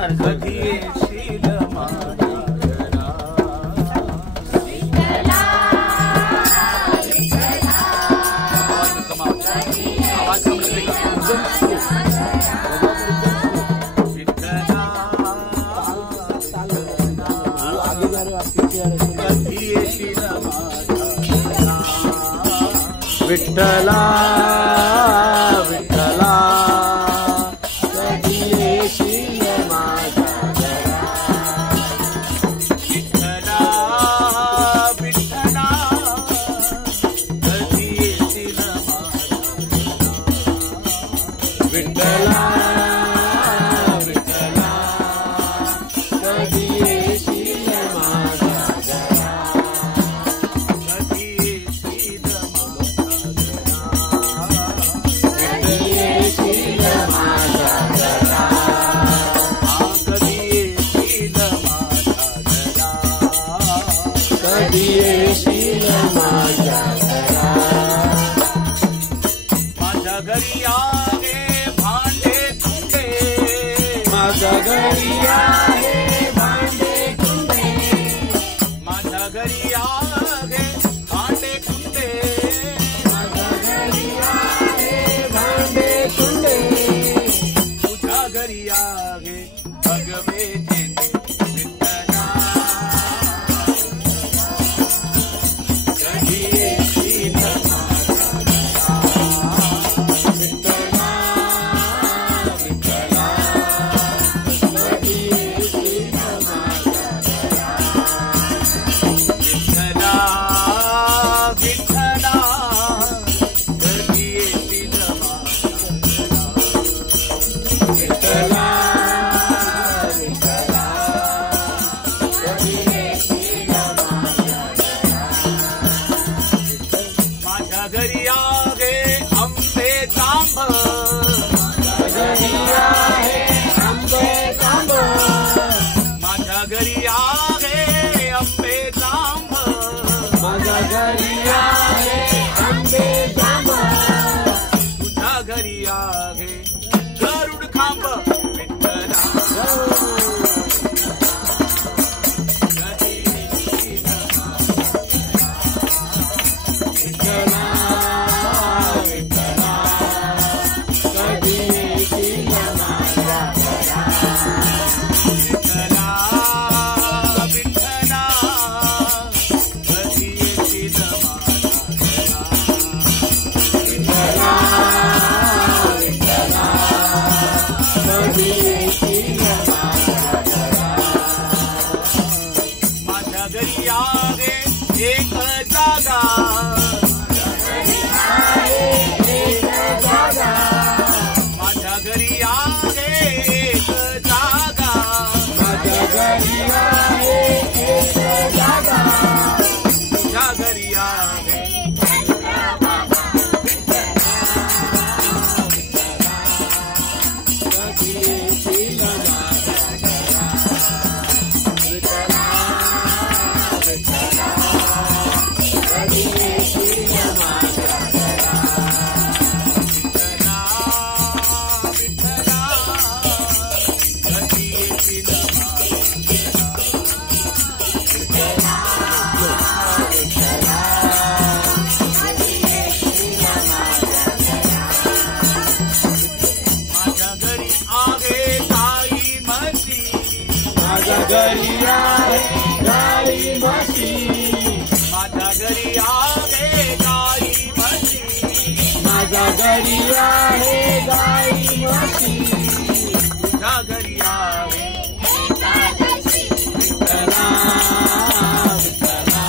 कधी येशील माझ्या विठ्ठला विठ्ठला कधी येशील माझ्या विठ्ठला विठ्ठला कधी येशील माझ्या विठ्ठला विठ्ठला कधी येशील माझ्या कधी येशील कधी येशील माझ्या माझ्या घरी आहे भांडे कुंडे माझ्या घरी आहे भांडे कुंडे माझ्या घरी आहे भांडे कुंडे माझ्या घरी आहे भांडे कुंडे तुझ्या घरी आहे भगवे झेंडे माझ्या घरी आहे आंबे जांब माझ्या घरी आहे आंबे जांब माझ्या घरी आहे आंबे जांब तुझ्या घरी आहे गरुड खांब विठ्ठला माझ्या घरी आहे एक जागा माझ्या घरी आहे एक जागा माझ्या घरी आहे एक जागा तुझ्या घरी आहे घरी आहे गाई म्हशी माझ्या घरी आहे गाई म्हशी माझ्या घरी आहे गाई म्हशी तुझ्या घरी आहे विठ्ठला विठ्ठला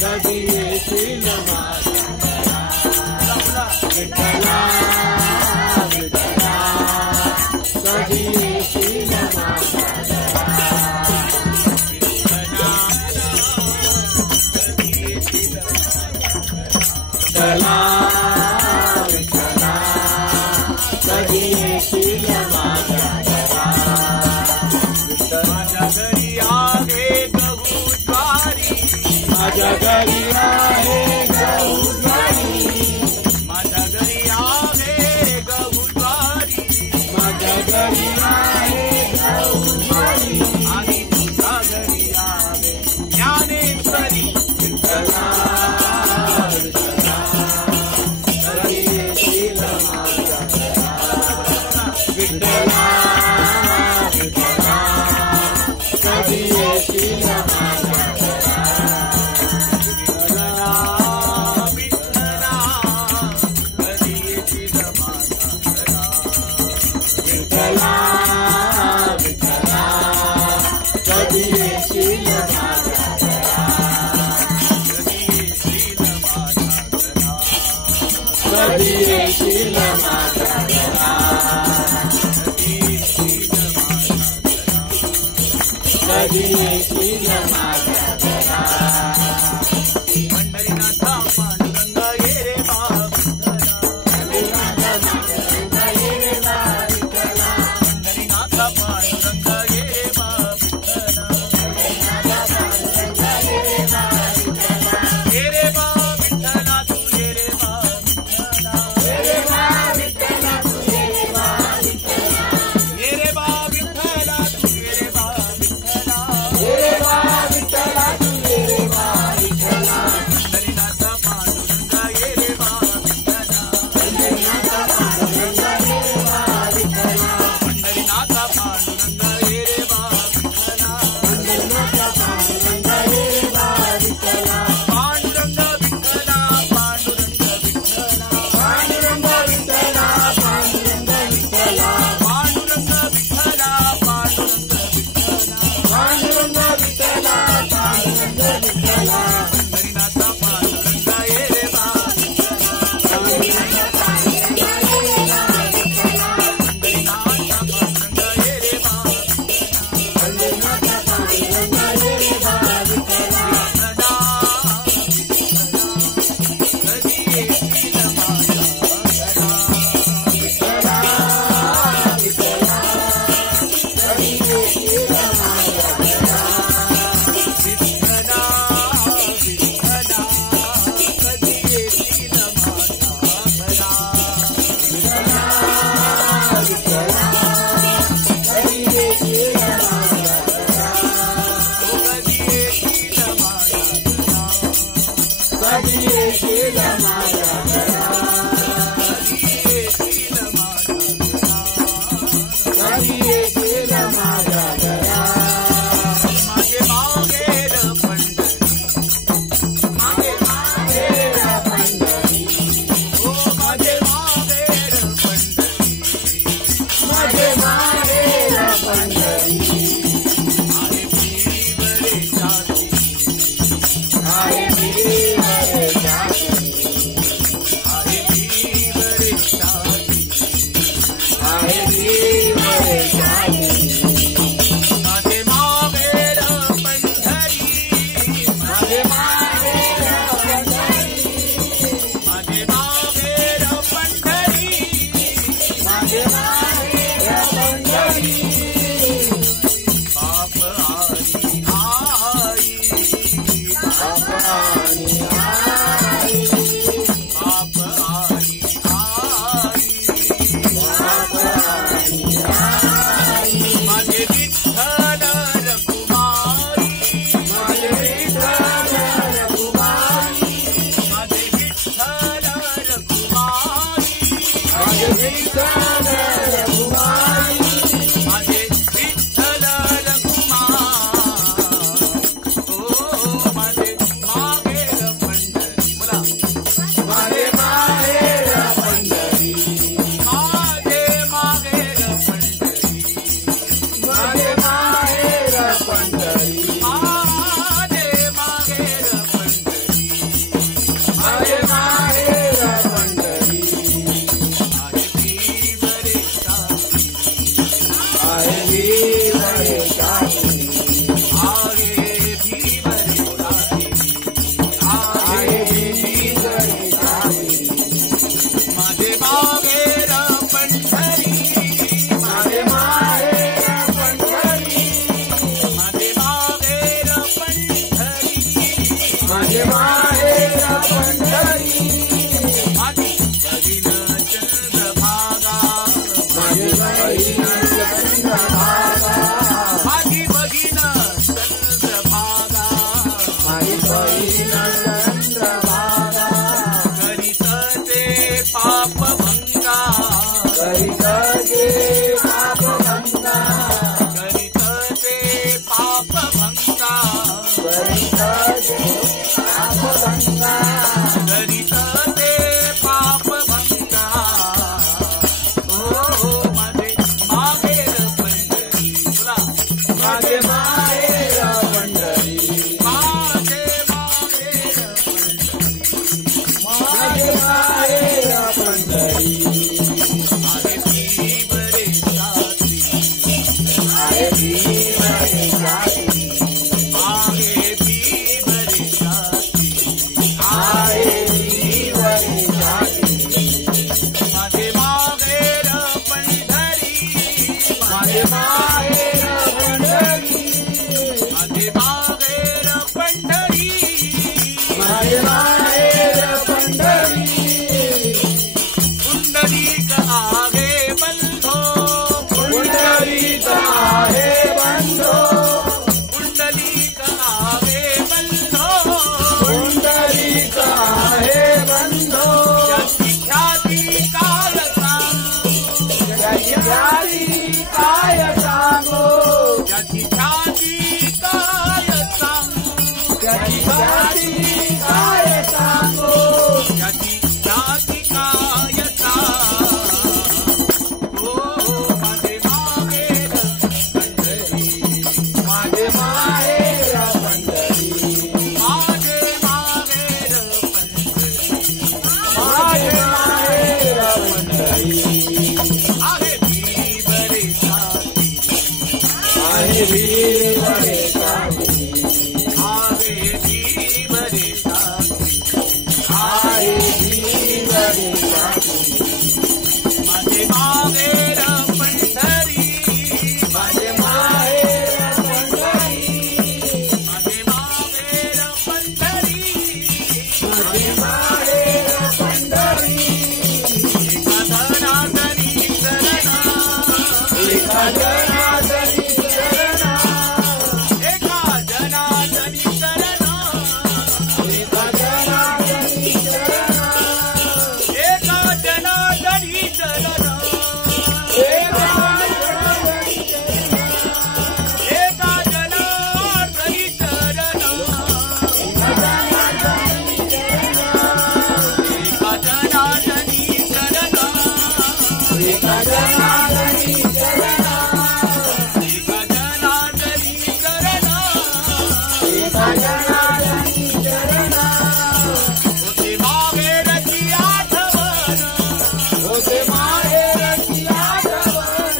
कधी येशील माझ्या विठ्ठला विठ्ठला कधी येशील माझ्या विठ्ठला विठ्ठला कधी येशील माझ्या माझ्या घरी आहे गहू ज्वारी माझ्या घरी आहे गहू ज्वारी माझ्या घरी आहे गहू ज्वारी माझ्या घरी आहे कधी येशील माझ्या विठ्ठला विठ्ठला कधी येशील माझ्या कधी येशील माझ्या कधी येशील माझ्या पंढरीनाथा पांडुरंगा ये रे पंढरीनाथा पांडुरंगा ये रे ये रे विठ्ठला तू ये रे ये रे विठ्ठला तू ये रे विठ्ठला माझे माहेर पंढरी, माझे माहेर पंढरी, माझे माहेर पंढरी, पुंडलिक आहे बंधो, पुंडलिक आहे बंधो, पुंडलिक आहे बंधो, पुंडलिक आहे बंधो, ज्याची ख्याती काल सांगो, ज्याची ख्याती काय सांगो, ज्याची ख्याती काय सांगो, ज्याची ख्याती काय सांगो, ज्याची ख्याती काय सांगो. माझे माहेर पंढरी, माझे माहेर पंढरी, माझे माहेर पंढरी, माझे माहेर पंढरी, आहे ती बरे साथी, आहे वीर बरे साथी, आहे ती बरे साथी, आहे वीर बरे साथी, माझे माहेर पंढरी, माझे माहेर पंढरी, माझे माहेर पंढरी, माझे माहेर पंढरी, एका धनाधनी शरणा, एका जनार्दनी शरणा, एका जनार्दनी शरणा, एका जनार्दनी शरणा, एका जनार्दनी शरणा, एका जनार्दनी एका जनार्दनी शरणा, एका जनार्दनी शरणा, एका जनार्दनी शरणा, एका जनार्दनी शरणा, एका जनार्दनी शरणा, एका जनार्दनी शरणा, होते माहेरची आठवण, होते माहेरची आठवण,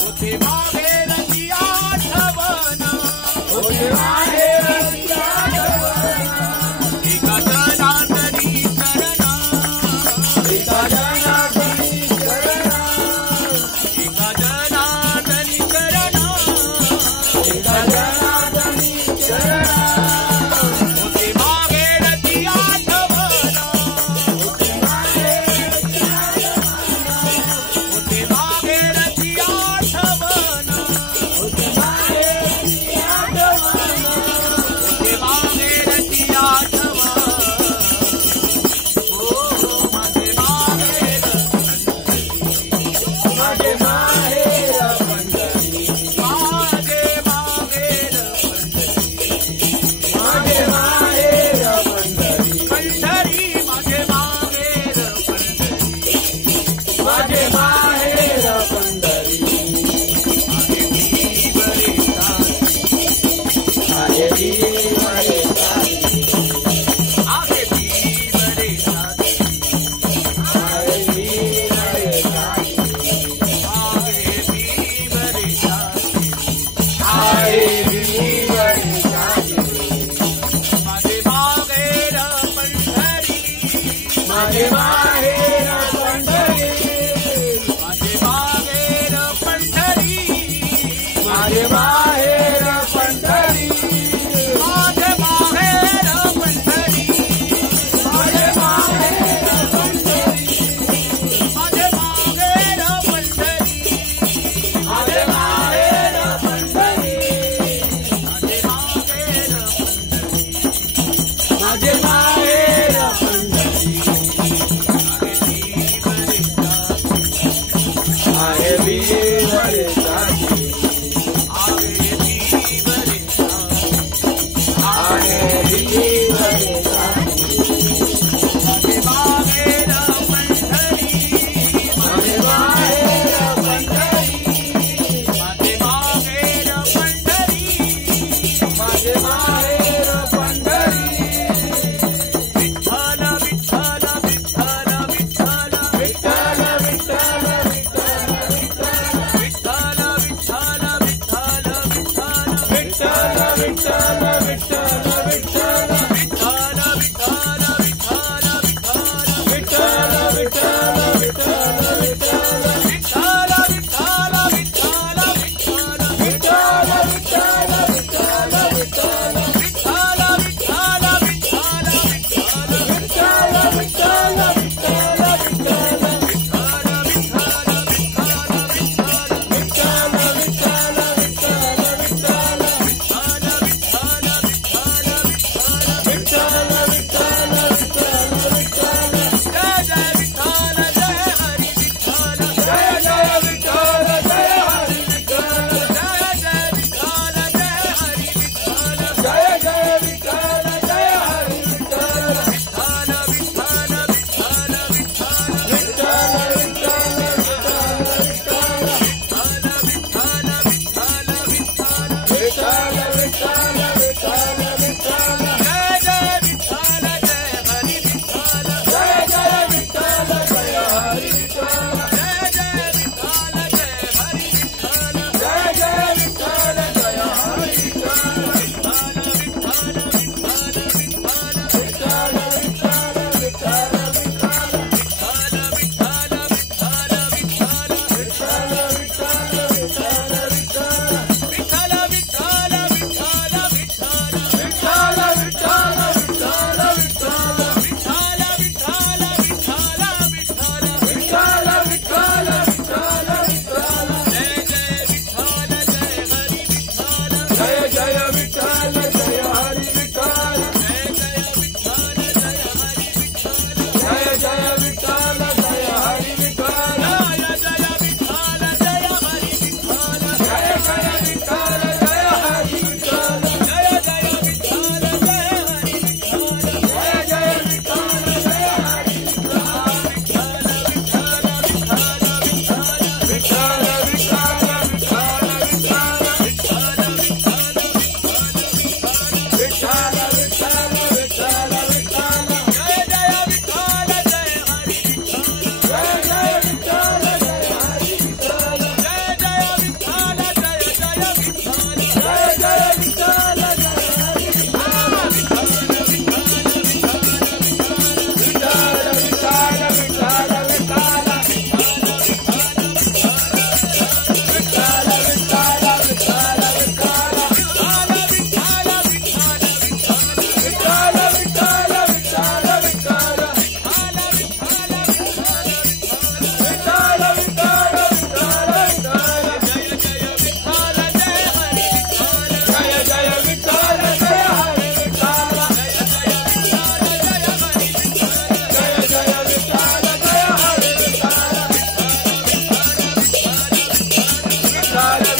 होते माहेरची आठवण, होते माहेरची आठवण, एका जनार्दनी शरणा, एका जनार्दनी शरणा, एका जनार्दनी शरणा, एका जनार्दनी शरणा, होते माहेरची आठवण, होते माहेरची होते माहेरची आठवण, होते माहेरची आठवण, होते माहेरची आठवण. हो माझे माहेर पंढरी, माझे माहेर पंढरी, माझे माहेर पंढरी, माझे माहेर पंढरी, पंढरी माझे माहेर पंढरी, माझे माहेर पंढरी, आहे ती बरे साथी, आहे वीर बरे साथी, आहे ती बरे साथी, आहे वीर बरे साथी, आहे वीर बरे साथी, माझे माहेर पंढरी, माझे माहेर पंढरी, माझे माहेर पंढरी, माझे माहेर पंढरी, माझे माहेर पंढरी, माझे माहेर पंढरी, माझे माहेर पंढरी, माझे माहेर पंढरी, माझे माहेर पंढरी, माझे माहेर पंढरी, आहे वीर बरे साथी, आहे ती बरे साथी, आहे वीर बरे साथी, माझे माहेर पंढरी, माझे माहेर पंढरी, माझे माहेर पंढरी, माझे माहेर पंढरी, विठ्ठल विठ्ठल विठ्ठल विठ्ठल विठ्ठल विठ्ठल विठ्ठल विठ्ठल, सारं